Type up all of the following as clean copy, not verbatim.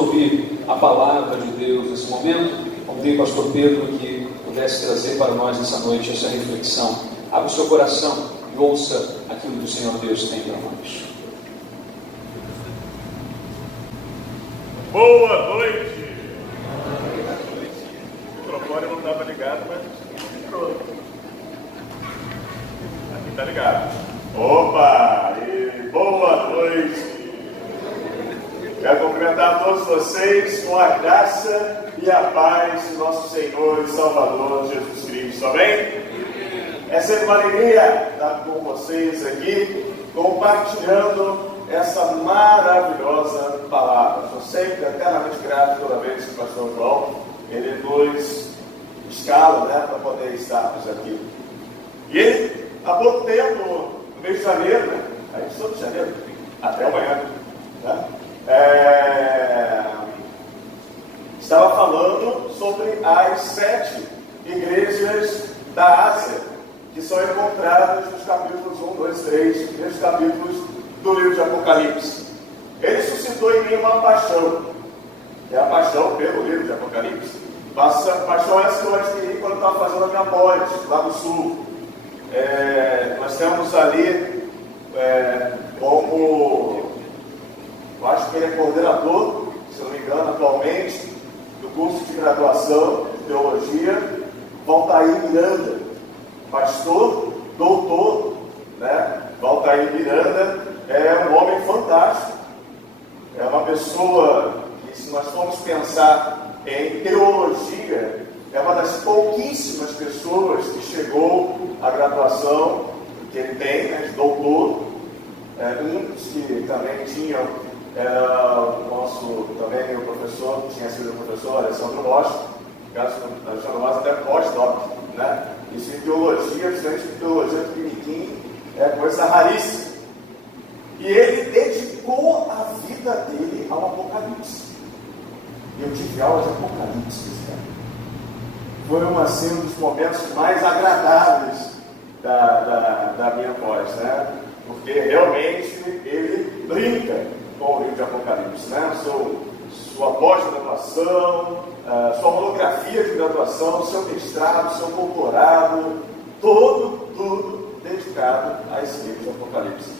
ouvir a palavra de Deus nesse momento. Convidei o pastor Pedro que pudesse trazer para nós essa noite essa reflexão. Abra o seu coração e ouça aquilo que o Senhor Deus tem para nós. Boa noite! O microfone não estava ligado, mas entrou. Aqui está ligado. Opa! E boa noite! Quero cumprimentar todos vocês com a graça e a paz de nosso Senhor e Salvador Jesus Cristo. Amém? É sempre uma alegria estar com vocês aqui, compartilhando essa maravilhosa palavra. Sou sempre eternamente grato toda vez que o pastor João ele nos escala, para poder estarmos aqui. E ele, há pouco tempo, no mês de janeiro, aí estou de janeiro, até amanhã, estava falando sobre as 7 igrejas da Ásia, que são encontradas nos capítulos 1, 2, 3, nos capítulos do livro de Apocalipse. Ele suscitou em mim uma paixão, que é a paixão pelo livro de Apocalipse. Paixão essa que eu adquiri quando estava fazendo a minha pós, lá no sul. Nós temos ali como, eu acho que ele é coordenador, se não me engano, atualmente, do curso de graduação de teologia, Valtair Miranda, pastor, doutor, Valtair Miranda é um homem fantástico, é uma pessoa que, se nós formos pensar em teologia, é uma das pouquíssimas pessoas que chegou à graduação que ele tem, de doutor. Um dos que também tinham era o nosso, também meu professor, que tinha sido o professor Alessandro Rocha, no caso da Alessandro Rocha até pós-doc, Isso em teologia, principalmente em teologia do Piniquim, é coisa raríssima. E ele dedicou a vida dele ao Apocalipse. Eu tive aula de Apocalipse, foi um dos momentos mais agradáveis da minha pós, porque realmente ele brinca com o livro de Apocalipse, sua pós-graduação, sua monografia de graduação, seu mestrado, seu doutorado, tudo dedicado a esse livro de Apocalipse.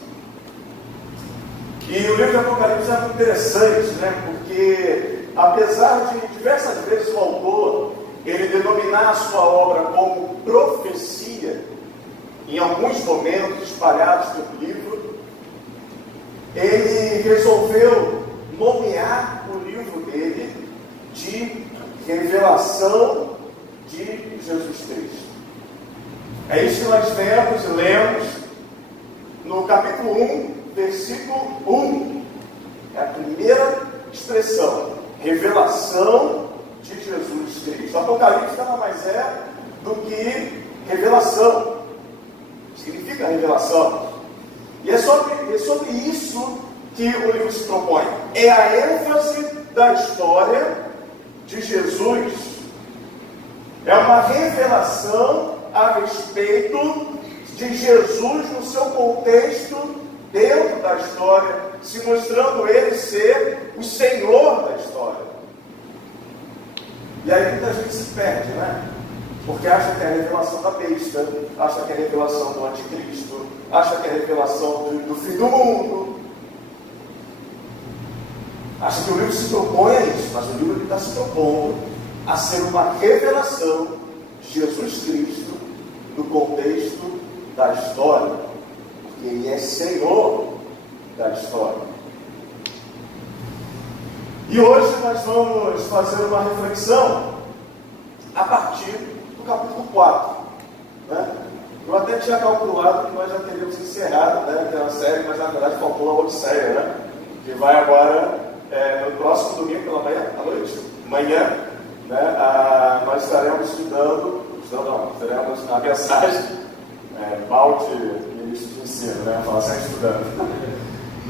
E o livro de Apocalipse é muito interessante, porque apesar de diversas vezes o autor ele denominar a sua obra como profecia, em alguns momentos espalhados pelo livro, ele resolveu nomear o livro dele de Revelação de Jesus Cristo. É isso que nós vemos e lemos no capítulo 1, versículo 1. É a primeira expressão, Revelação de Jesus Cristo. Apocalipse nada mais é do que revelação. Significa revelação. E é sobre isso que o livro se propõe. É a ênfase da história de Jesus. É uma revelação a respeito de Jesus no seu contexto dentro da história, se mostrando ele ser o Senhor da história. E aí muita gente se perde, porque acha que é a revelação da besta, acha que é a revelação do anticristo, acha que é a revelação do fim do mundo. Acha que o livro se propõe a isso, mas o livro está se propondo a ser uma revelação de Jesus Cristo no contexto da história, porque ele é Senhor da história. E hoje nós vamos fazer uma reflexão a partir do capítulo 4. Eu até tinha calculado que nós já teríamos encerrado aquela série, mas na verdade faltou a Odisseia, que vai agora no próximo domingo pela manhã, à noite, nós estaremos teremos a mensagem, balde ministro de ensino, falar sem estudando.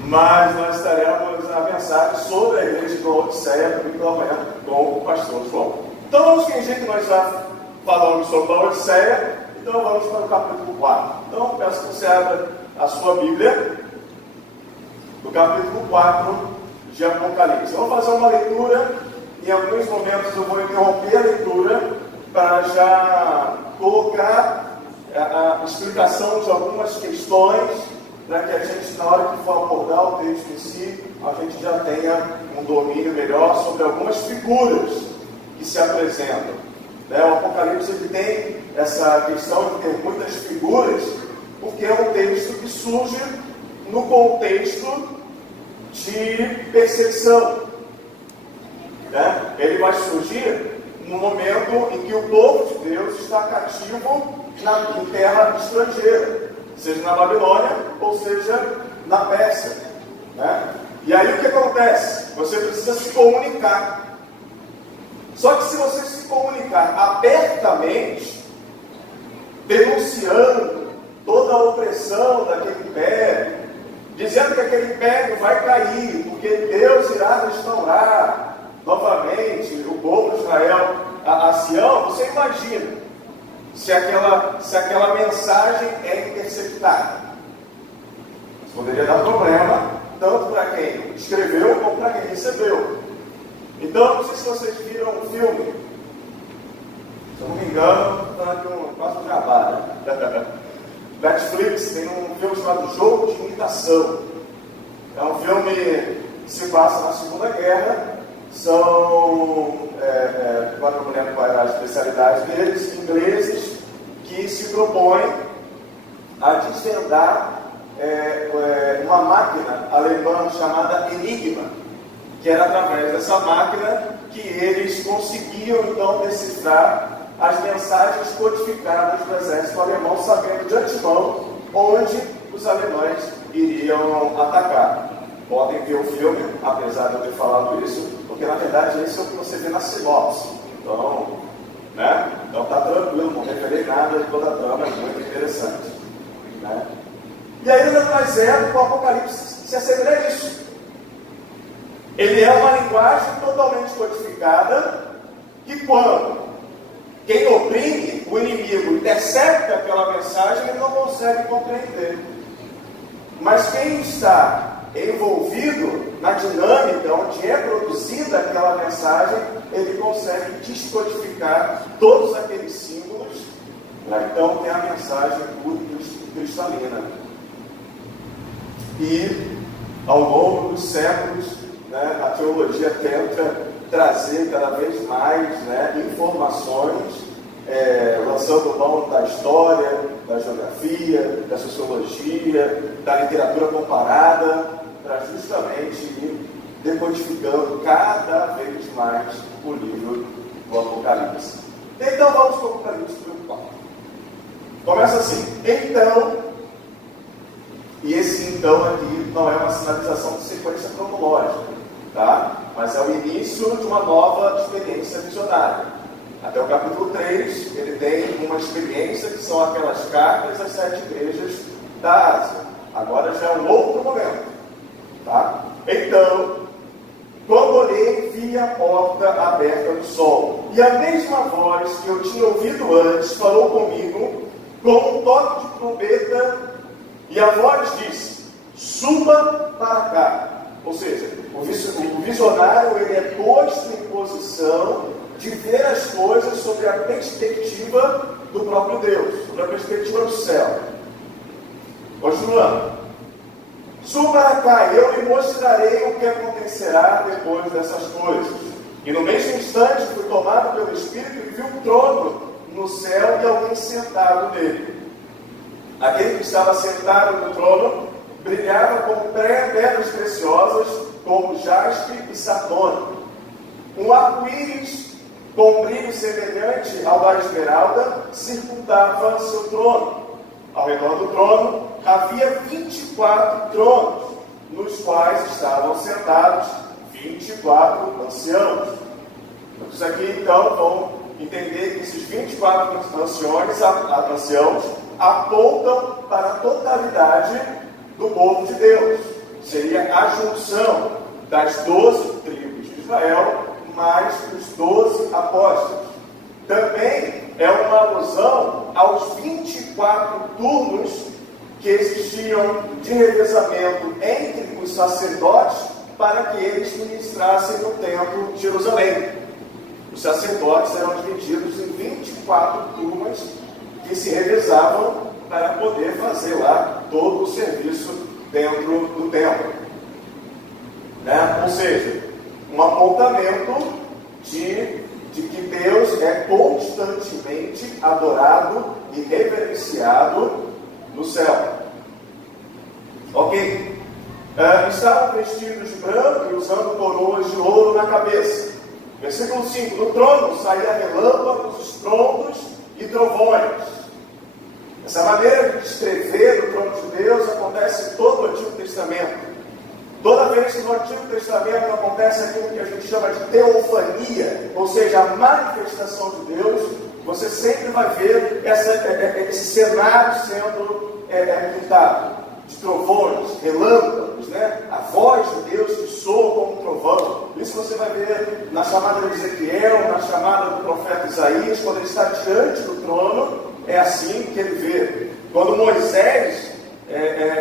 Mas nós estaremos a mensagem sobre a igreja de Odisseia domingo pela manhã com o pastor João. Então vamos fingir que nós já falamos sobre a Odisseia, então vamos para o capítulo 4. Então peço que você abra a sua Bíblia, no capítulo 4 de Apocalipse. Eu vou fazer uma leitura, em alguns momentos eu vou interromper a leitura para já colocar a explicação de algumas questões, para que a gente, na hora que for abordar o texto em si, a gente já tenha um domínio melhor sobre algumas figuras que se apresentam. O Apocalipse ele tem essa questão de ter muitas figuras, porque é um texto que surge no contexto de perseguição. Ele vai surgir no momento em que o povo de Deus está cativo em terra estrangeira, seja na Babilônia ou seja na Pérsia. E aí o que acontece? Você precisa se comunicar. Só que se você se comunicar abertamente, denunciando toda a opressão daquele império, dizendo que aquele império vai cair, porque Deus irá restaurar novamente o povo de Israel a Sião, você imagina se aquela mensagem é interceptada. Isso poderia dar problema, tanto para quem escreveu como para quem recebeu. Então, não sei se vocês viram um filme, se eu não me engano, está aqui quase um jabá, né? Netflix tem um filme chamado Jogo de Imitação. É um filme que se passa na Segunda Guerra. Agora eu não lembro qual era a especialidade deles, ingleses que se propõem a desvendar uma máquina alemã chamada Enigma, que era através dessa máquina que eles conseguiam então decifrar as mensagens codificadas do exército alemão, sabendo de antemão onde os alemães iriam atacar. Podem ver o filme, apesar de eu ter falado isso, porque na verdade isso é o que você vê na sinopse. Então tá tranquilo, não referei nada de toda a trama, é muito interessante. E aí nada mais é, o Apocalipse se assemelha a isso. Ele é uma linguagem totalmente codificada, que quando quem oprime o inimigo intercepta aquela mensagem, ele não consegue compreender. Mas quem está envolvido na dinâmica onde é produzida aquela mensagem, ele consegue descodificar todos aqueles símbolos, então tem a mensagem pura e cristalina. E ao longo dos séculos, a teologia tenta trazer cada vez mais informações, lançando mão da história, da geografia, da sociologia, da literatura comparada, para justamente ir decodificando cada vez mais o livro do Apocalipse. Então vamos para o Apocalipse 4. Começa assim: então, e esse então aqui não é uma sinalização de sequência cronológica, tá? Mas é o início de uma nova experiência visionária. Até o capítulo 3, ele tem uma experiência que são aquelas cartas às 7 igrejas da Ásia. Agora já é um outro momento, tá? Então, quando olhei, vi a porta aberta do sol, e a mesma voz que eu tinha ouvido antes falou comigo com um toque de trombeta, e a voz disse: suba para cá. Ou seja, o visionário ele é posto em posição de ver as coisas sobre a perspectiva do próprio Deus, sobre a perspectiva do céu. Continuando: suba para cá, eu lhe mostrarei o que acontecerá depois dessas coisas. E no mesmo instante fui tomado pelo Espírito e vi um trono no céu e alguém sentado nele. Aquele que estava sentado no trono brilhava como pedras preciosas, como jaspe e sardônio. Um arco-íris com um brilho semelhante ao da esmeralda circundava seu trono. Ao redor do trono havia 24 tronos, nos quais estavam sentados 24 anciãos. Isso aqui então vão entender que esses 24 anciãos apontam para a totalidade do povo de Deus. Seria a junção das 12 tribos de Israel mais os 12 apóstolos. Também é uma alusão aos 24 turnos que existiam de revezamento entre os sacerdotes para que eles ministrassem no templo de Jerusalém. Os sacerdotes eram divididos em 24 turmas que se revezavam para poder fazer lá todo o serviço dentro do templo. Ou seja, um apontamento de que Deus é constantemente adorado e reverenciado no céu. Ok? Estavam vestidos de branco e usando coroas de ouro na cabeça. Versículo 5: do trono saía relâmpagos, estrondos e trovões. Essa maneira de descrever o trono de Deus acontece em todo o Antigo Testamento. Toda vez que no Antigo Testamento acontece aquilo que a gente chama de teofania, ou seja, a manifestação de Deus, você sempre vai ver esse cenário sendo pintado, de trovões, relâmpagos, a voz de Deus que soa como um trovão. Isso você vai ver na chamada de Ezequiel, na chamada do profeta Isaías, quando ele está diante do trono, é assim que ele vê. Quando Moisés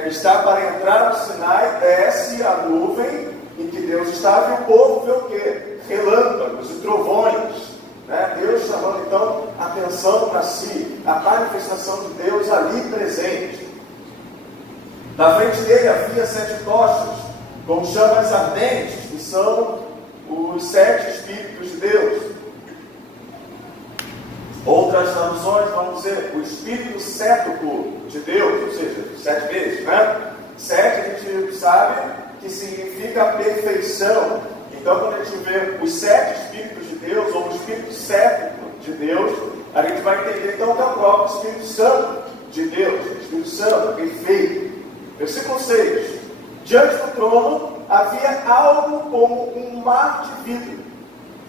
está para entrar no Sinai, desce a nuvem em que Deus estava, e o povo vê o quê? Relâmpagos e trovões. Deus chamando então a atenção para si, a manifestação de Deus ali presente. Na frente dele havia 7 tochas, com chamas ardentes, que são os 7 Espíritos de Deus. Outras traduções vão dizer o Espírito Cético de Deus, ou seja, 7 vezes, 7 a gente sabe que significa perfeição. Então, quando a gente vê os 7 Espíritos de Deus, ou o Espírito Cético de Deus, a gente vai entender então que é o próprio Espírito Santo de Deus, o Espírito Santo, perfeito. Versículo 6: diante do trono havia algo como um mar de vidro,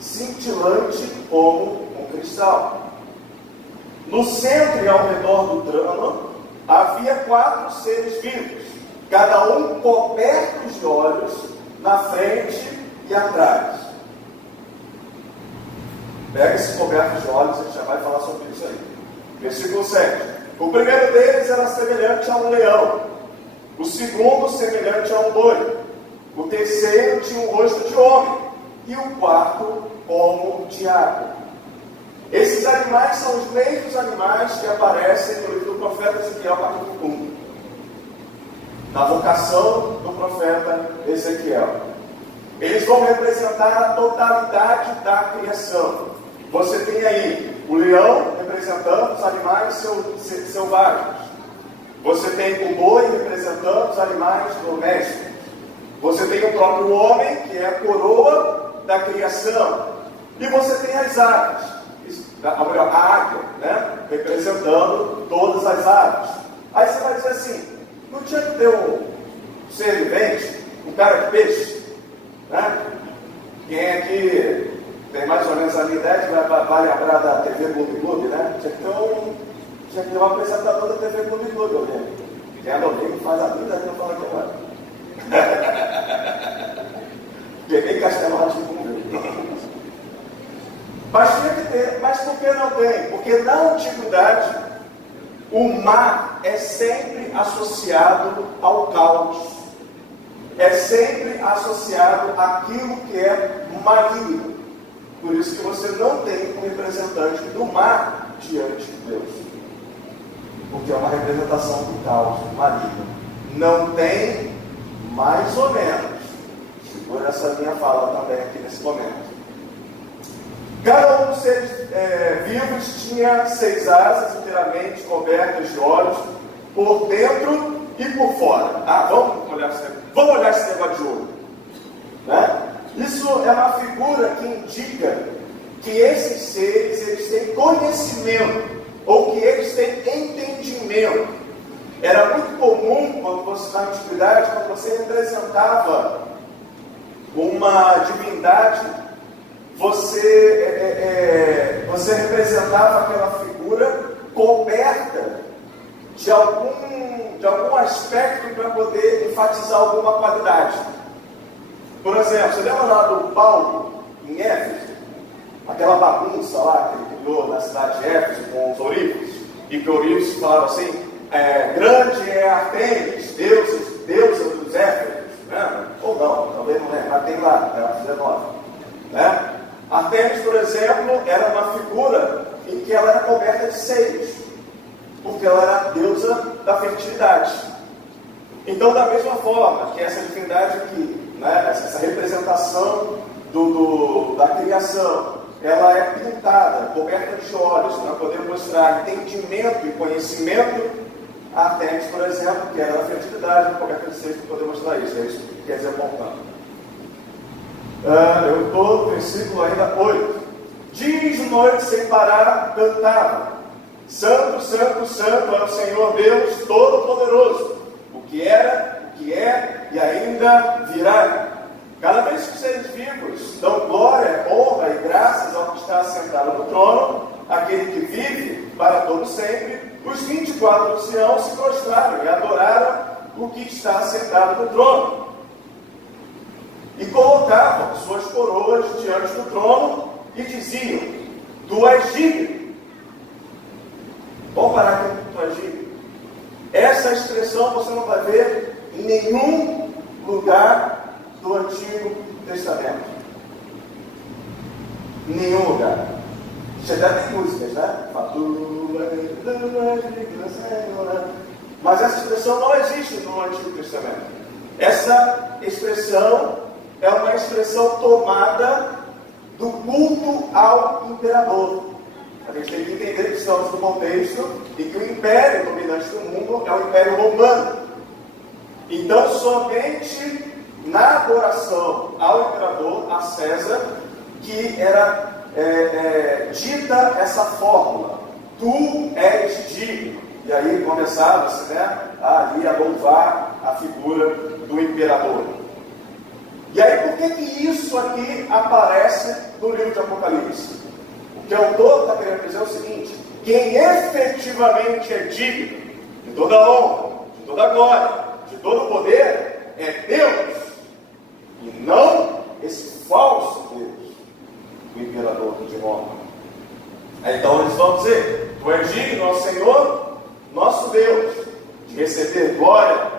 cintilante como um cristal. No centro e ao redor do trono havia 4 seres vivos, cada um coberto de olhos na frente e atrás. Pega esse coberto de olhos, a gente já vai falar sobre isso aí. Versículo 7: o primeiro deles era semelhante a um leão, o segundo semelhante a um boi, o terceiro tinha um rosto de homem, e o quarto como de água. Esses animais são os mesmos animais que aparecem no livro do profeta Ezequiel, capítulo 1, na vocação do profeta Ezequiel. Eles vão representar a totalidade da criação. Você tem aí o leão representando os animais selvagens. Você tem o boi representando os animais domésticos. Você tem o próprio homem, que é a coroa da criação. E você tem as aves. A águia, representando todas as aves. Aí você vai dizer assim: não tinha que ter um ser vivente, um cara de peixe? Quem aqui tem mais ou menos a minha ideia, vai lembrar da TV Clube, tinha que ter um apresentador da TV Clube, alguém. Quem é alguém que faz a vida, não fala aqui agora. Peguei Castelo Rá-Tim-Bum. Mas tinha que ter, mas por que não tem? Porque na antiguidade o mar é sempre associado ao caos, é sempre associado àquilo que é maligno. Por isso que você não tem um representante do mar diante de Deus, porque é uma representação do caos, do maligno. Não tem, mais ou menos. Segura essa minha fala também aqui nesse momento. Cada um dos seres vivos tinha 6 asas inteiramente cobertas de olhos, por dentro e por fora. Vamos olhar esse negócio de olho. Isso é uma figura que indica que esses seres eles têm conhecimento, ou que eles têm entendimento. Era muito comum, quando você, na antiguidade, quando você representava uma divindade, você representava aquela figura coberta de algum aspecto para poder enfatizar alguma qualidade. Por exemplo, você lembra lá do Paulo em Éfeso? Aquela bagunça lá que ele criou na cidade de Éfeso com os ourífices, e que os ourífices falaram assim: grande é Artemis, deusa dos Éfesos, ou não, talvez não é, mas tem lá, é 19. Né? Artemis, por exemplo, era uma figura em que ela era coberta de seios, porque ela era a deusa da fertilidade. Então, da mesma forma que essa divindade aqui, né, essa representação da criação, ela é pintada, coberta de olhos, para poder mostrar entendimento e conhecimento. A Artemis, por exemplo, que era a fertilidade, coberta de seios, para poder mostrar isso. É isso que quer dizer apontando. Eu estou no versículo ainda 8. Dias e noites sem parar cantava: Santo, Santo, Santo é o Senhor Deus Todo-Poderoso, o que era, o que é e ainda virá. Cada vez que os seres vivos dão glória, honra e graças ao que está assentado no trono, aquele que vive para todo sempre, os 24 anciãos se prostraram e adoraram o que está assentado no trono. E colocavam suas coroas diante do trono e diziam: Tu és digno. Vamos parar aqui, tu és digno. Essa expressão você não vai ver em nenhum lugar do Antigo Testamento. Em nenhum lugar. Você até tem músicas, né? Mas essa expressão não existe no Antigo Testamento. Essa expressão é uma expressão tomada do culto ao imperador. A gente tem que entender que estamos no contexto e que o império dominante do mundo é o Império Romano. Então, somente na adoração ao imperador, a César, que era dita essa fórmula: Tu és digno. E aí começava-se, né, ali a louvar a figura do imperador. E aí, por que isso aqui aparece no livro de Apocalipse? O que o autor está querendo dizer é o seguinte: quem efetivamente é digno de toda honra, de toda glória, de todo poder, é Deus, e não esse falso Deus, o imperador de Roma. Então eles vão dizer: Tu és digno, ó Senhor, nosso Deus, de receber glória,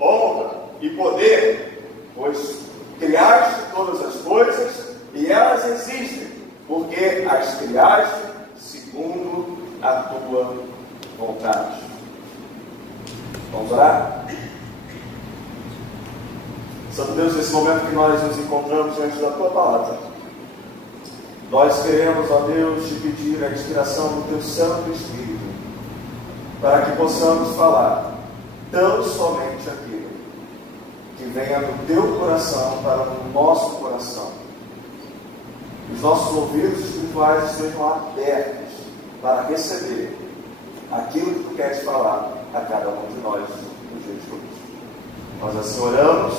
honra e poder, pois criaste todas as coisas e elas existem, porque as criaste segundo a tua vontade. Vamos orar? Santo Deus, nesse momento que nós nos encontramos diante da tua palavra, nós queremos, ó Deus, te pedir a inspiração do teu Santo Espírito, para que possamos falar tão somente aquilo que venha do teu coração para o nosso coração. Os nossos ouvidos espirituais estejam abertos para receber aquilo que tu queres falar a cada um de nós no dia de hoje. Nós assim oramos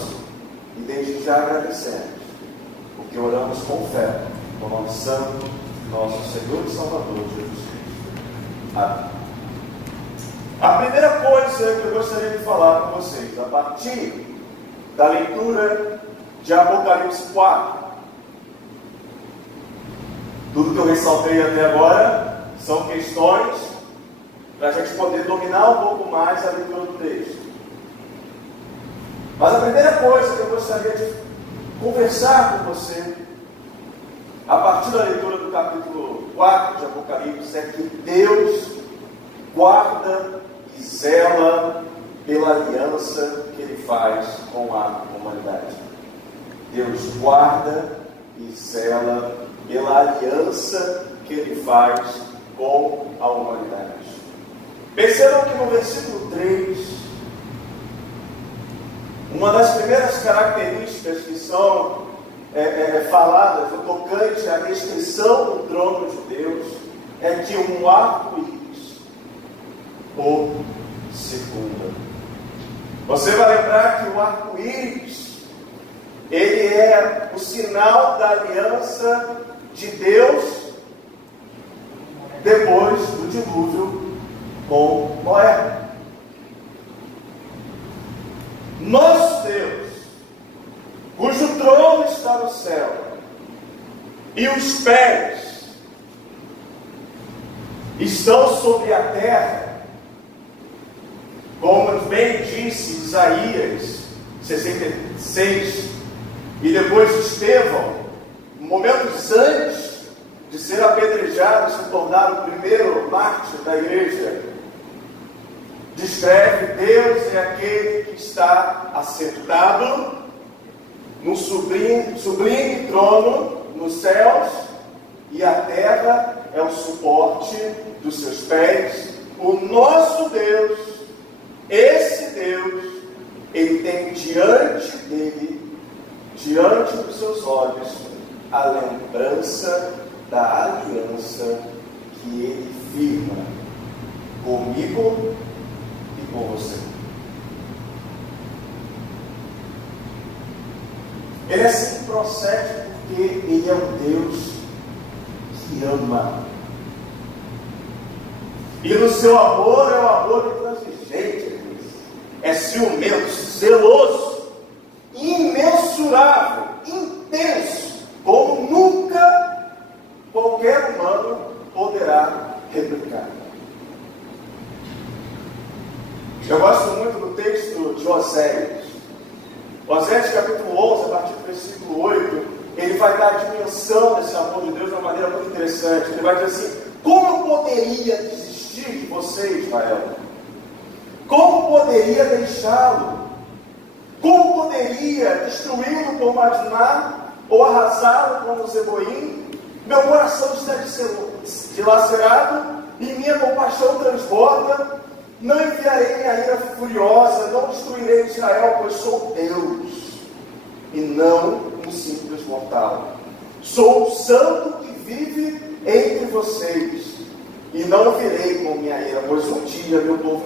e desde já agradecemos, porque oramos com fé, no nome santo, nosso Senhor e Salvador Jesus Cristo. Amém. A primeira coisa que eu gostaria de falar com vocês, a partir da leitura de Apocalipse 4, tudo que eu ressaltei até agora são questões para a gente poder dominar um pouco mais a leitura do texto. Mas a primeira coisa que eu gostaria de conversar com você, a partir da leitura do capítulo 4 de Apocalipse, é que Deus guarda e zela pela aliança que Ele faz com a humanidade. Deus guarda e zela pela aliança que Ele faz com a humanidade. Percebam que no versículo 3, uma das primeiras características que são faladas no tocante à descrição do trono de Deus é que um arco-íris o circunda. Você vai lembrar que o arco-íris, ele é o sinal da aliança de Deus depois do dilúvio com Noé. Nosso Deus, cujo trono está no céu, e os pés estão sobre a terra, como bem disse Isaías 66, e depois de Estevão, momentos antes de ser apedrejado e se tornar o primeiro mártir da igreja, descreve: Deus é aquele que está assentado no sublime trono nos céus, e a terra é o suporte dos seus pés. O nosso Deus, esse Deus, ele tem diante dele, diante dos seus olhos, a lembrança da aliança que ele firma comigo e com você. Ele assim procede porque ele é um Deus que ama. E no seu amor é o amor intransigente, é ciumento, zeloso, imensurável, intenso, como nunca qualquer humano poderá replicar. Eu gosto muito do texto de Oséias. Oséias capítulo 11, a partir do versículo 8, ele vai dar a dimensão desse amor de Deus de uma maneira muito interessante. Ele vai dizer assim: como eu poderia desistir de você, Israel? Como poderia deixá-lo? Como poderia destruí-lo como Adná, ou arrasá-lo como Zeboim? Meu coração está dilacerado e minha compaixão transborda. Não enviarei minha ira furiosa, não destruirei Israel, pois sou Deus, e não um simples mortal. Sou o santo que vive entre vocês, e não virei com minha ira, pois um dia meu povo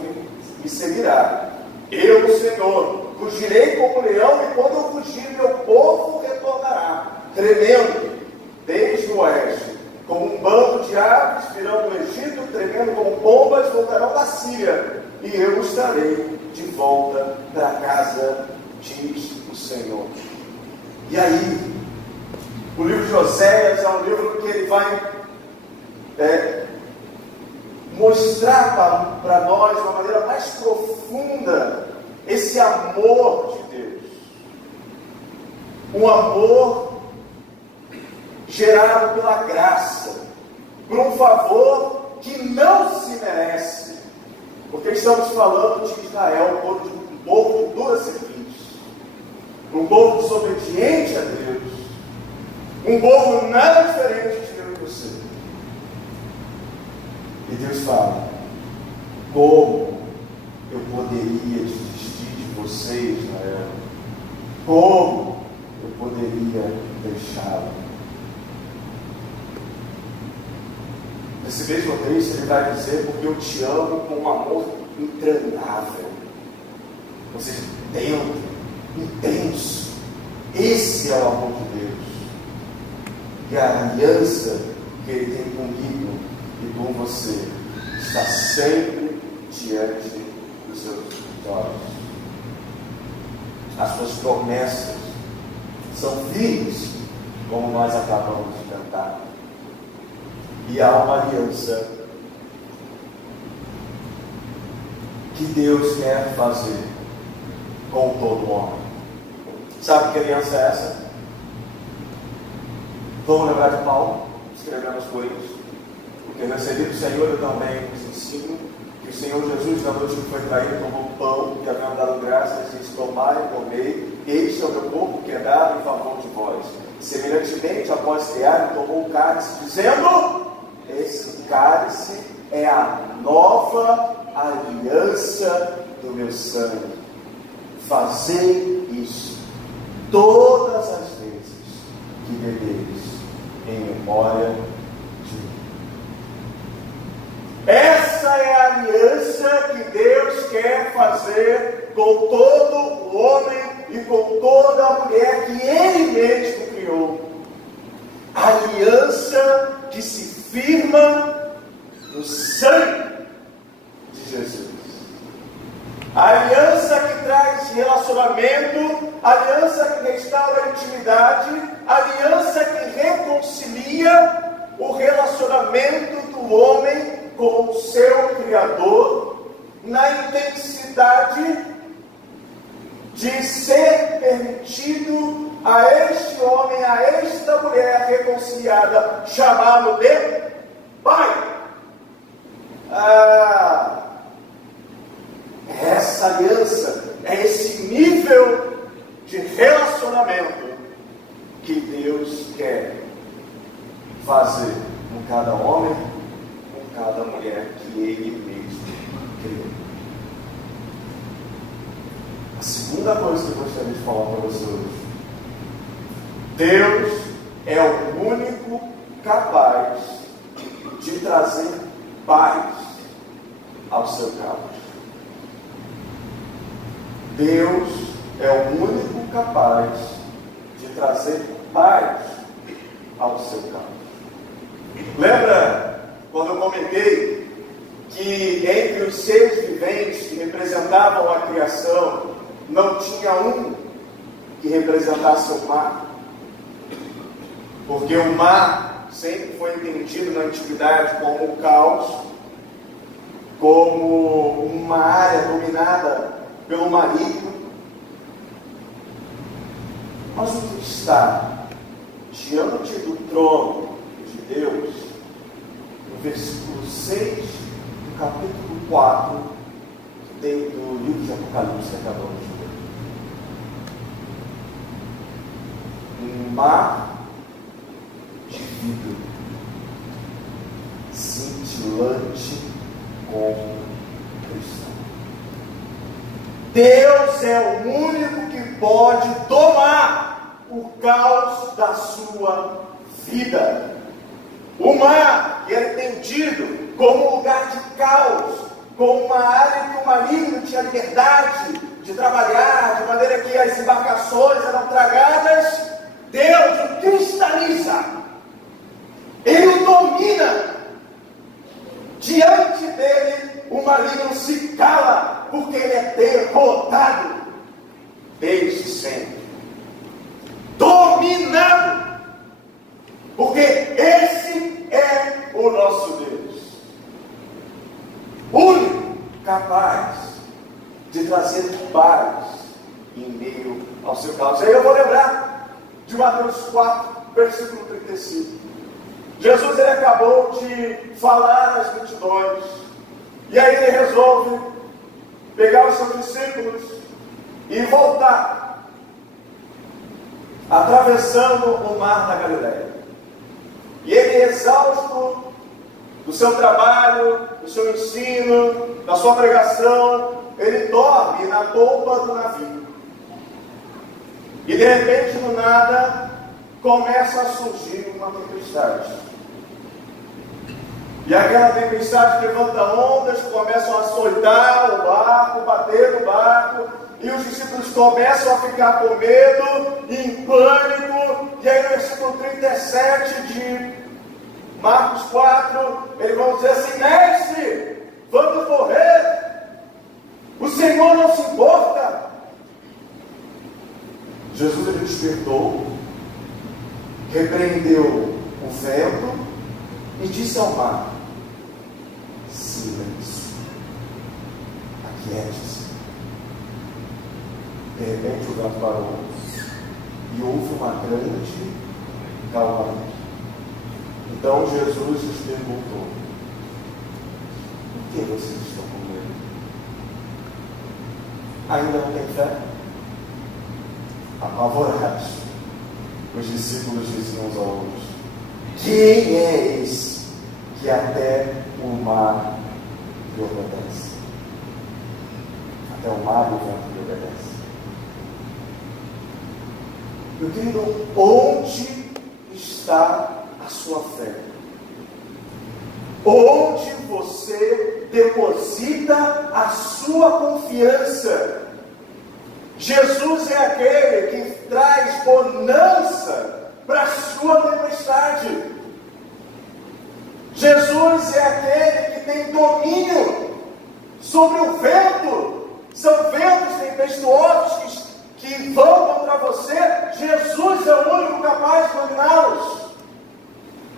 me seguirá. Eu, o Senhor, fugirei como leão, e quando eu fugir, meu povo retornará, tremendo, desde o oeste. Como um bando de aves virão do Egito, tremendo como pombas, voltarão da Síria, e eu estarei de volta para casa, diz o Senhor. E aí, o livro de Oséias é um livro que ele vai mostrar para nós, de uma maneira mais profunda, esse amor de Deus. Um amor gerado pela graça, por um favor que não se merece, porque estamos falando de Israel, um povo de duras serpentes, um povo desobediente a Deus, um povo nada diferente de eu e você. E Deus fala: como eu poderia desistir de você, Israel? Como eu poderia deixá-lo? Nesse mesmo texto ele vai dizer: porque eu te amo com um amor entranhável, ou seja, dentro, intenso. Esse é o amor de Deus, e a aliança que ele tem comigo e com você está sempre diante dos seus olhos. As suas promessas são firmes, como nós acabamos de cantar. E há uma aliança que Deus quer fazer com todo homem. Sabe que aliança é essa? Vamos lembrar de Paulo, escrevendo aos Coríntios: porque recebi do Senhor, eu também vos ensino, que o Senhor Jesus, na noite que foi traído, tomou o pão que haviam dado graças, e disse: tomai e comei, este é o meu corpo que é dado em favor de vós. Semelhantemente, após cear, tomou o cálice, dizendo: esse cálice é a nova aliança do meu sangue. Fazei isso todas as vezes que bebeis, em memória de mim. Essa é a aliança que Deus quer fazer com todo o homem e com toda a mulher que Ele mesmo criou. A aliança que se firma no sangue de Jesus. A aliança que traz relacionamento, a aliança que restaura a intimidade, a aliança que reconcilia o relacionamento do homem com o seu Criador, na intensidade de ser permitido a este homem, a esta mulher reconciliada, chamá-lo de pai. Essa aliança, é esse nível de relacionamento que Deus quer fazer com cada homem, com cada mulher que Ele mesmo criou. A segunda coisa que eu gostaria de falar para você hoje: Deus é o único capaz de trazer paz ao seu caos. Deus é o único capaz de trazer paz ao seu caos. Lembra quando eu comentei que entre os seres viventes que representavam a criação, não tinha um que representasse o mar? Porque o mar sempre foi entendido na antiguidade como o caos, como uma área dominada pelo maligno. Mas o que está diante do trono de Deus, no versículo 6 do capítulo 4 do livro de Apocalipse que acabamos de ler: um mar de vidro, cintilante como cristal. Deus é o único que pode tomar o caos da sua vida. O mar, que era entendido como um lugar de caos, como uma área que o maligno tinha liberdade de trabalhar, de maneira que as embarcações eram tragadas, Deus o cristaliza, Ele o domina. Diante dele, o maligno se cala, porque ele é derrotado desde sempre, dominado, porque esse é o nosso Deus, único capaz de trazer paz em meio ao seu caos. Aí eu vou lembrar de Mateus 4, versículo 35. Jesus, ele acabou de falar às multidões, e aí ele resolve pegar os seus discípulos e voltar, atravessando o mar da Galileia. E ele, exausto do seu trabalho, do seu ensino, da sua pregação, ele dorme na polpa do navio. E de repente, do nada, começa a surgir uma tempestade. E aquela tempestade levanta ondas, começam a açoitar o barco, bater no barco, e os discípulos começam a ficar com medo, em pânico. E aí no versículo 37 de Marcos 4, eles vão dizer assim: mestre, vamos morrer, o Senhor não se importa. Jesus, ele despertou, repreendeu o vento e disse ao mar: silêncio, aquiete-se. De repente o vento parou e houve uma grande calmaria. Então Jesus lhes perguntou: por que vocês estão com medo? Ainda não tem fé? Apavorados, os discípulos diziam uns aos outros: quem é esse que até o mar lhe obedece? Até o mar e o vento lhe obedecem. Meu querido, onde está a sua fé? Onde você deposita a sua confiança? Jesus é aquele que traz bonança para a sua tempestade. Jesus é aquele que tem domínio sobre o vento. São ventos tempestuosos que vão contra você. Jesus é o único capaz de dominá-los.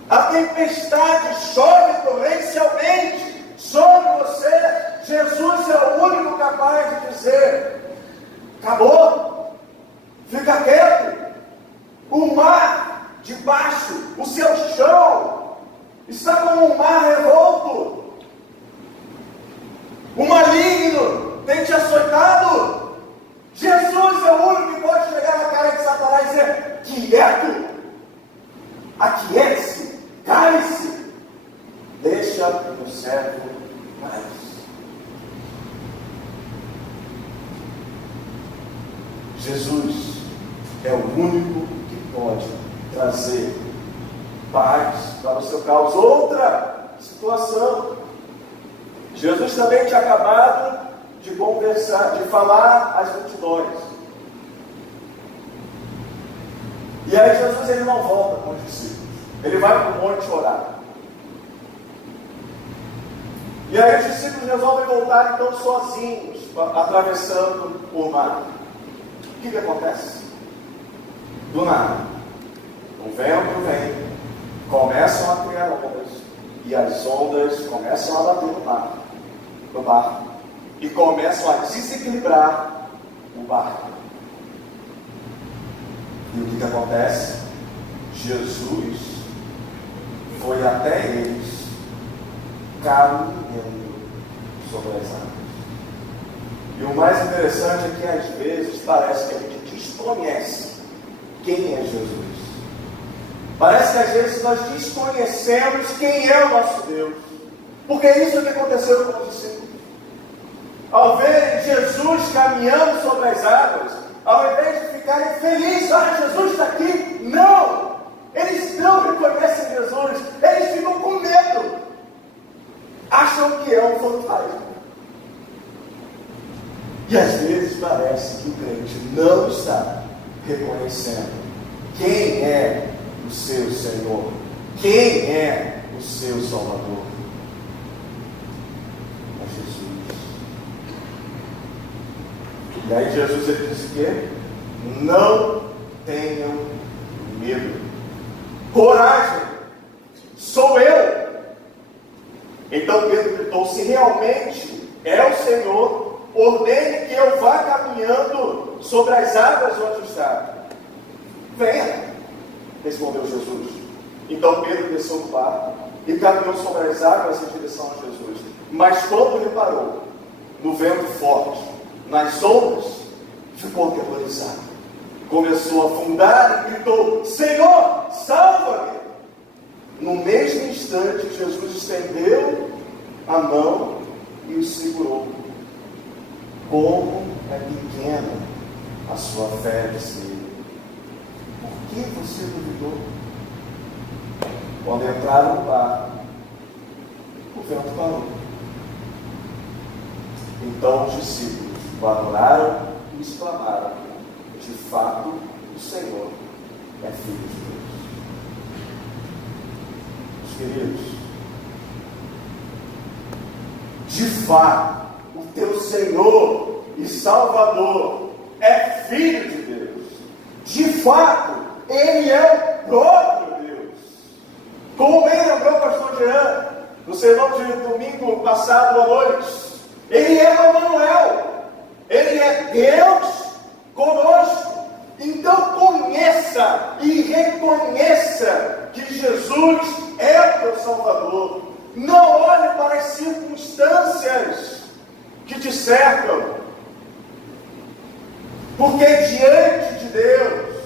A tempestade chove torrencialmente sobre você. Jesus é o único capaz de dizer: acabou, fica quieto, seu chão está como um mar revolto. O maligno tem te açoitado. Jesus é o único que pode chegar na cara de Satanás e dizer: quieto, aquiete-se, cale-se, deixa o servo mais. Jesus é o único que pode trazer paz para o seu caos. Outra situação, Jesus também tinha acabado de conversar, de falar às multidões. E aí Jesus ele não volta com os discípulos, ele vai para o monte orar. E aí os discípulos resolvem voltar então sozinhos, atravessando o mar. O que acontece? Do nada, o vento vem, começam a criar ondas, e as ondas começam a bater no barco, e começam a desequilibrar o barco. E o que acontece? Jesus foi até eles, caminhando sobre as águas. E o mais interessante é que às vezes parece que a gente desconhece quem é Jesus. Parece que às vezes nós desconhecemos quem é o nosso Deus. Porque é isso que aconteceu com os discípulos. Ao verem Jesus caminhando sobre as águas, ao invés de ficarem felizes, olha, Jesus está aqui, não! Eles não reconhecem Jesus, eles ficam com medo, acham que é um fantasma. E às vezes parece que o crente não está reconhecendo quem é o seu Senhor, quem é o seu Salvador. É Jesus. E aí Jesus ele disse que não tenham medo, coragem, sou eu. Então Pedro gritou: se realmente é o Senhor, ordene que eu vá caminhando sobre as águas onde está. Venha, respondeu Jesus. Então Pedro desceu do barco e caminhou sobre as águas em direção a Jesus. Mas quando reparou no vento forte, nas ondas, ficou aterrorizado. Começou a afundar e gritou: Senhor, salva-me! No mesmo instante, Jesus estendeu a mão e o segurou. Como é pequena a sua fé, disse ele. Por que você duvidou? Quando entraram no barco, o vento parou. Então os discípulos o adoraram e exclamaram: de fato, o Senhor é Filho de Deus. Meus queridos, de fato, o teu Senhor e Salvador é Filho de Deus. De fato, Ele é o próprio Deus. Como bem lembrou o pastor Jean, no sermão de domingo passado à noite, Ele é o Emanuel. Ele é Deus conosco. Então conheça e reconheça que Jesus é o teu Salvador. Não olhe para as circunstâncias que te cercam, porque diante de Deus,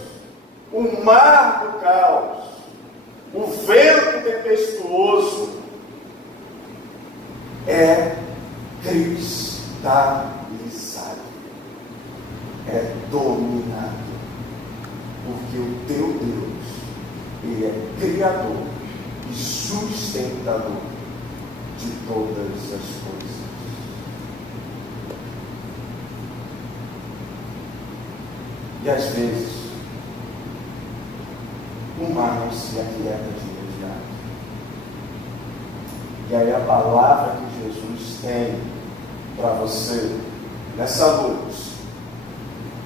o mar do caos, o vento tempestuoso é cristalizado, é dominado, porque o teu Deus, Ele é Criador e sustentador de todas as coisas. E às vezes o mar não se aquieta de imediato. E aí a palavra que Jesus tem para você nessa noite,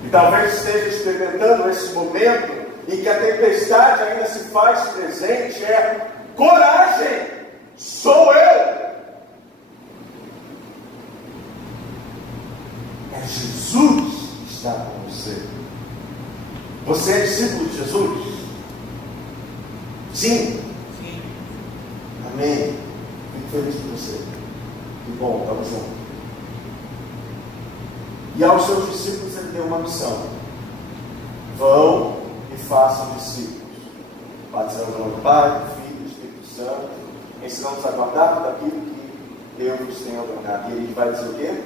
e talvez esteja experimentando esse momento em que a tempestade ainda se faz presente, é: coragem, sou eu. É Jesus que está com você. Você é discípulo de Jesus? Sim. Amém? Fico feliz por você. Que bom, estamos juntos. E aos seus discípulos ele deu uma missão: vão e façam discípulos, batizando no nome do Pai, do Filho e do Espírito Santo, ensinando-os a guardar tudo aquilo que eu vos tenho ordenado. E ele vai dizer o quê?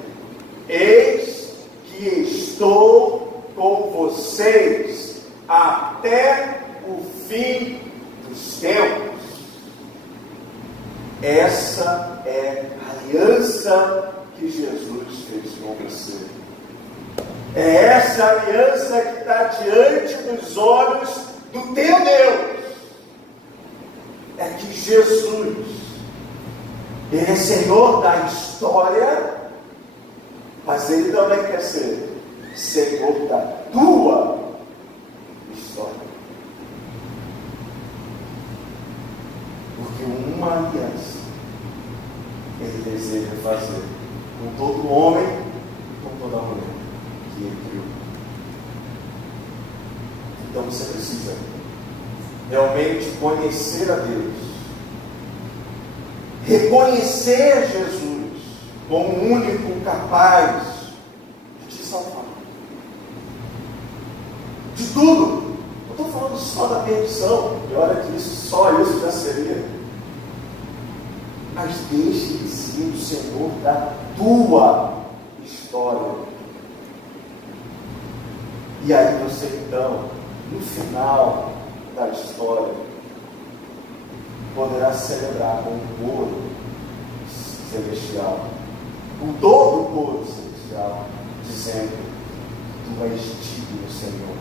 Eis que estou com vocês até o fim dos tempos. Essa é a aliança que Jesus fez com você. É essa aliança que está diante dos olhos do teu Deus. É que Jesus, Ele é Senhor da história, mas Ele também quer ser Senhor da tua história. Porque uma aliança Ele deseja fazer com todo homem e com toda mulher que Ele criou. Então você precisa realmente conhecer a Deus, reconhecer Jesus como o único capaz de te salvar de tudo. Não estou falando só da perdição, e olha que só isso já seria, mas deixe de ser o Senhor da tua história. E aí você então, no final da história, poderá celebrar com o coro celestial, com todo o coro celestial, dizendo: tu és digno, Senhor,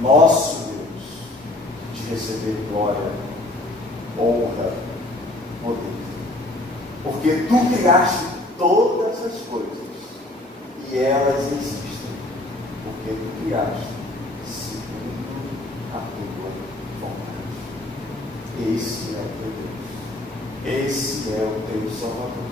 nosso Deus, de receber glória, honra, poder, porque tu criaste todas as coisas e elas existem porque tu criaste segundo a tua vontade. Esse é o teu Deus, esse é o teu Salvador.